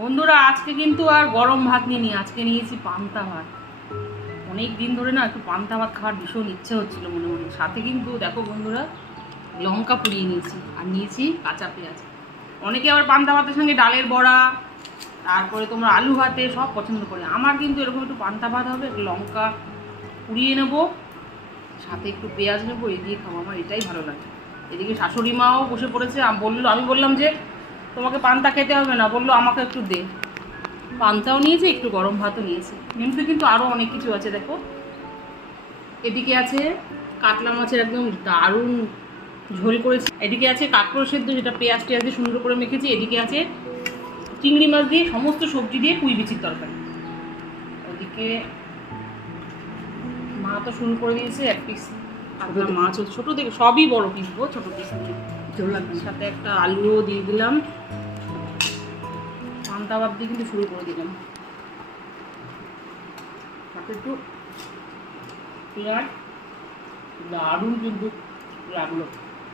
বন্ধুরা আজকে কিন্তু আর গরম ভাত নিইনি, আজকে নিয়েছি পান্তা ভাত। অনেক দিন ধরে না একটু পান্তা ভাত খাওয়ার ভীষণ ইচ্ছে হচ্ছিল মনে মনে। সাথে কিন্তু দেখো বন্ধুরা লঙ্কা পুড়িয়ে নিয়েছি আর নিয়েছি কাঁচা পেঁয়াজ। অনেকে আবার পান্তা ভাতের সঙ্গে ডালের বড়া, তারপরে তোমার আলু ভাতে সব পছন্দ করে। আমার কিন্তু এরকম একটু পান্তা ভাত হবে, একটু লঙ্কা পুড়িয়ে নেবো, সাথে একটু পেঁয়াজ নেবো, এই দিয়ে খাবো। আমার এটাই ভালো লাগে। এদিকে শাশুড়ি মাও বসে পড়েছে। আমি বললাম যে তোমাকে পান্তা খেতে হবে না, বললো আমাকে একটু দে। পান্তাও নিয়েছি, একটু গরম ভাতও নিয়েছি। মেনুতে কিন্তু আরও অনেক কিছু আছে দেখো। এদিকে আছে কাতলা মাছের একদম দারুণ ঝোল করেছি। এদিকে আছে কাঁকড়ো সেদ্ধ, যেটা পেঁয়াজ টেয়াজ দিয়ে সুন্দর করে মেখেছি। এদিকে আছে চিংড়ি মাছ দিয়ে সমস্ত সবজি দিয়ে পুঁই বিচির তরকারি। ওদিকে মা তো শুরু করে দিয়েছে এক পিস কাতলা মাছ, ছোটো থেকে সবই বড় পিস গো, ছোটো পিস দিয়ে ঝোল লাগবে। সাথে একটা আলুও দিয়ে দিলাম। পান্তা ভাত দিয়ে কিন্তু শুরু করে দিলাম। সাথে একটু পেঁয়াজ, দারুণ কিন্তু লাগলো।